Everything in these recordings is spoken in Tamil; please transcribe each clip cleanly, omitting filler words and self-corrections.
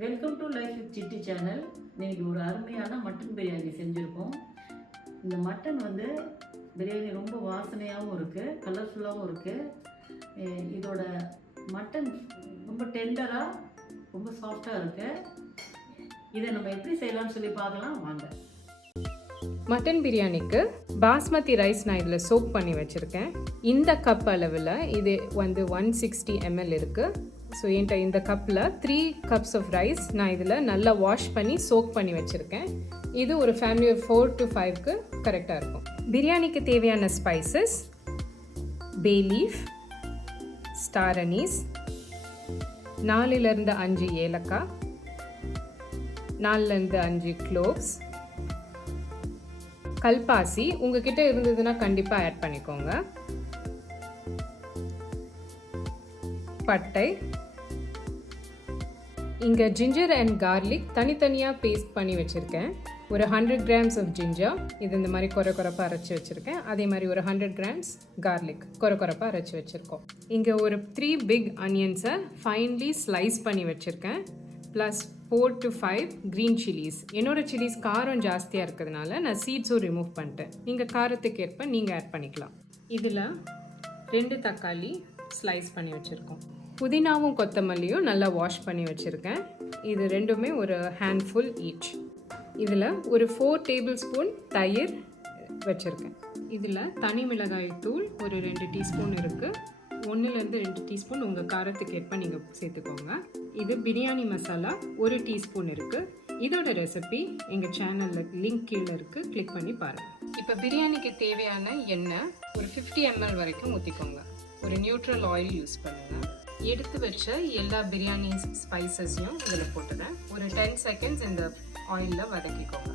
Welcome to life with city channel. இன்றைக்கி ஒரு அருமையான மட்டன் பிரியாணி செஞ்சுருக்கோம். இந்த மட்டன் பிரியாணி ரொம்ப வாசனையாகவும் இருக்குது, கலர்ஃபுல்லாகவும் இருக்குது. இதோட மட்டன் ரொம்ப டெண்டராக ரொம்ப சாஃப்டாக இருக்குது. இதை நம்ம எப்படி செய்யலாம்னு சொல்லி பார்க்கலாம் வாங்க. மட்டன் பிரியாணிக்கு பாஸ்மதி ரைஸ் நான் இதில் சோக் பண்ணி வச்சுருக்கேன். இந்த கப் அளவில் இது 160 ml இருக்குது. ஸோ என்கிட்ட இந்த கப்பில் 3 cups ஆஃப் ரைஸ் நான் இதில் நல்லா வாஷ் பண்ணி சோக் பண்ணி வச்சுருக்கேன். இது ஒரு ஃபேமிலி 4 to 5க்கு கரெக்டாக இருக்கும். பிரியாணிக்கு தேவையான spices: bay leaf, star anise, 4 to 5 ஏலக்காய், 4 to 5 க்ளோவ்ஸ், கல்பாசி உங்ககிட்ட இருந்ததுன்னா கண்டிப்பாக ஆட் பண்ணிக்கோங்க, பட்டை, இங்கே ஜிஞ்சர் அண்ட் கார்லிக் தனித்தனியாக பேஸ்ட் பண்ணி வச்சுருக்கேன். ஒரு 100 grams ஆஃப் ஜிஞ்சர் இது இந்த மாதிரி கொரப்பாக அரைச்சி வச்சுருக்கேன். அதே மாதிரி ஒரு 100 grams கார்லிக் கொரப்பாக அரைச்சி வச்சுருக்கோம். இங்கே ஒரு 3 big onions-ஐ ஃபைன்லி ஸ்லைஸ் பண்ணி வச்சுருக்கேன். Plus 4 to 5 green chillies. என்னோடய சில்லிஸ் காரம் ஜாஸ்தியாக இருக்கிறதுனால நான் சீட்ஸும் ரிமூவ் பண்ணிட்டேன். நீங்கள் காரத்துக்கு ஏற்ப நீங்கள் ஆட் பண்ணிக்கலாம். இதில் 2 தக்காளி ஸ்லைஸ் பண்ணி வச்சுருக்கோம். புதினாவும் கொத்தமல்லியும் நல்லா வாஷ் பண்ணி வச்சுருக்கேன். இது ரெண்டுமே ஒரு ஹேண்ட்ஃபுல் ஈச். இதில் ஒரு 4 tablespoon தயிர் வச்சுருக்கேன். இதில் தனி மிளகாய் தூள் ஒரு 2 teaspoon இருக்குது. 1 to 2 teaspoon உங்கள் காரத்துக்கு ஏற்ப நீங்கள் சேர்த்துக்கோங்க. இது பிரியாணி மசாலா 1 teaspoon இருக்குது. இதோட ரெசிபி எங்கள் சேனலில் லிங்க் கீழே இருக்குது, கிளிக் பண்ணி பாருங்கள். இப்போ பிரியாணிக்கு தேவையான எண்ணெய் ஒரு 50 ml வரைக்கும் ஊற்றிக்கோங்க. ஒரு நியூட்ரல் ஆயில் யூஸ் பண்ணுங்கள். எடுத்து வச்ச எல்லா பிரியாணி ஸ்பைசஸையும் இதில் போட்டுறேன். ஒரு 10 seconds இந்த ஆயிலில் வதக்கிக்கோங்க.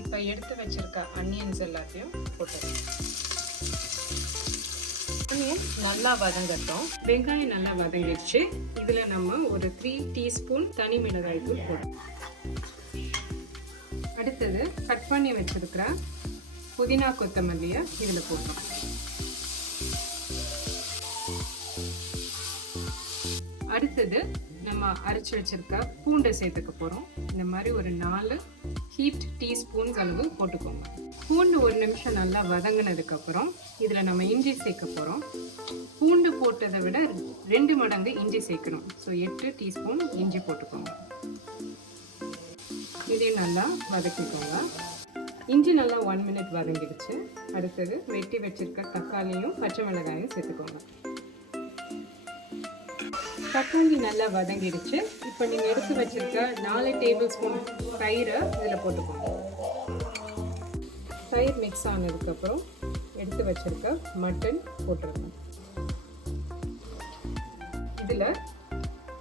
இப்போ எடுத்து வச்சிருக்க அனியன்ஸ் எல்லாத்தையும் போட்டுறேன். அனியன் நல்லா வதங்கட்டும். வெங்காயம் நல்லா வதங்கிடுச்சு. இதில் நம்ம ஒரு 3 teaspoon தனி மிளகாய் தூள் போடுறோம். அடுத்தது கட் பண்ணி வச்சிருக்கிற புதினா கொத்தமல்லியை இதில் போடுறோம். அடுத்தது நம்ம அரைச்சி வச்சிருக்க பூண்டை சேர்த்துக்க போகிறோம். இந்த மாதிரி ஒரு 4 ஹீப்ட் டீஸ்பூன்ஸ் அளவு போட்டுக்கோங்க. பூண்டு ஒரு நிமிஷம் நல்லா வதங்கினதுக்கப்புறம் இதில் நம்ம இஞ்சி சேர்க்க போகிறோம். பூண்டு போட்டதை விட 2 மடங்கு இஞ்சி சேர்க்கணும். ஸோ 8 teaspoon இஞ்சி போட்டுக்கோங்க. இதையும் நல்லா வதக்கிக்கோங்க. இஞ்சி நல்லா 1 minute வதங்கிடுச்சு. அடுத்தது வெட்டி வச்சிருக்க தக்காளியும் பச்சை மிளகாயும் சேர்த்துக்கோங்க. தக்காளி நல்லா வதங்கிடுச்சு. இப்போ நீங்கள் எடுத்து வச்சிருக்க 4 tablespoon தயிரை இதில் போட்டுக்கோங்க. தயிர் மிக்ஸ் ஆனதுக்கப்புறம் எடுத்து வச்சிருக்க மட்டன் போட்டுருங்க. இதில்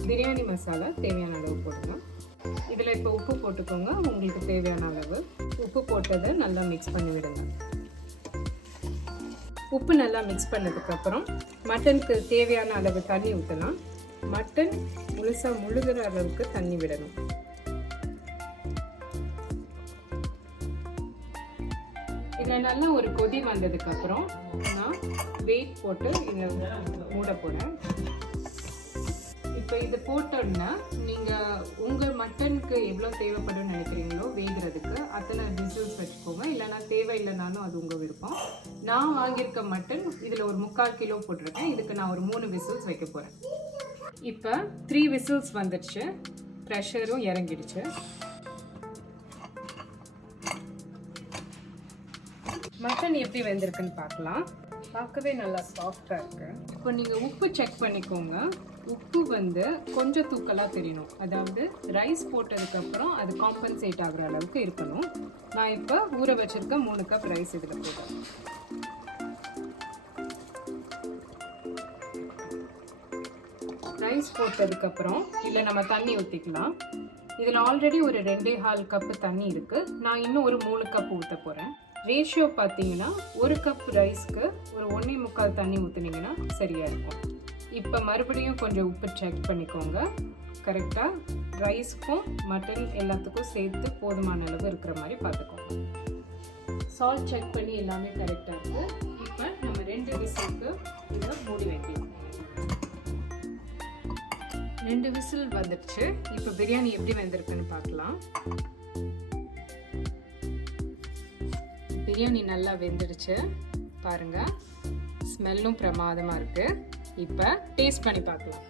பிரியாணி மசாலா தேவையான அளவு போடுங்க. இதில் இப்போ உப்பு போட்டுக்கோங்க. உங்களுக்கு தேவையான அளவு உப்பு போட்டதை நல்லா மிக்ஸ் பண்ணி விடுங்க. உப்பு நல்லா மிக்ஸ் பண்ணதுக்கப்புறம் மட்டனுக்கு தேவையான அளவு தண்ணி ஊற்றலாம். மட்டன் முழுசாக முழுகிற அளவுக்கு தண்ணி விடணும். இதில் நல்லா ஒரு கொதி வந்ததுக்கப்புறம் நான் வெயிட் போட்டு இதை மூட போகிறேன். இப்போ இது போட்டோன்னா நீங்கள் உங்கள் மட்டனுக்கு எவ்வளோ தேவைப்படும்னு நினைக்கிறீங்களோ வேகிறதுக்கு அத்தனை விசில்ஸ் வச்சுக்கோங்க. இல்லைனா தேவையில்லைனாலும் அது உங்கள் விருப்பம். நான் வாங்கியிருக்க மட்டன் இதில் ஒரு 3/4 கிலோ போட்டிருக்கேன். இதுக்கு நான் ஒரு 3 விசில்ஸ் வைக்க போகிறேன். இப்போ 3 விசில்ஸ் வந்துடுச்சு. ப்ரெஷரும் இறங்கிடுச்சு. மட்டன் எப்படி வெந்திருக்குன்னு பார்க்கலாம். பார்க்கவே நல்லா சாஃப்டாக இருக்குது. இப்போ நீங்கள் உப்பு செக் பண்ணிக்கோங்க. உப்பு கொஞ்சம் தூக்கலாக தெரியணும். அதாவது ரைஸ் போட்டதுக்கப்புறம் அது காம்பன்சேட் ஆகிற அளவுக்கு இருக்கணும். நான் இப்போ ஊற வச்சிருக்க 3 cup ரைஸ் இதில் போடுறேன். ரைஸ் போட்டதுக்கப்புறம் இதில் நம்ம தண்ணி ஊற்றிக்கலாம். இதில் ஆல்ரெடி ஒரு 2.5 cup தண்ணி இருக்குது. நான் இன்னும் ஒரு 3 cup ஊற்ற போகிறேன். ரேஷியோ பார்த்தீங்கன்னா 1 cup ரைஸ்க்கு ஒரு 1.25 தண்ணி ஊற்றுனீங்கன்னா சரியாக இருக்கும். இப்போ மறுபடியும் கொஞ்சம் உப்பு செக் பண்ணிக்கோங்க. கரெக்டாக ரைஸ்க்கும் மட்டன் எல்லாத்துக்கும் சேர்த்து போதுமான அளவு இருக்கிற மாதிரி பார்த்துக்கோங்க. சால்ட் செக் பண்ணி எல்லாமே கரெக்டாக இருக்குது. இப்போ நம்ம 2 விசிலுக்கு இதை மூடி வைக்கலாம். 2 விசில் வந்துடுச்சு. இப்போ பிரியாணி எப்படி வெந்திருக்குன்னு பார்க்கலாம். பிரியாணி நல்லா வெந்துடுச்சு பாருங்க. ஸ்மெல்லும் பிரமாதமாக இருக்குது. இப்போ டேஸ்ட் பண்ணி பார்க்கலாம்.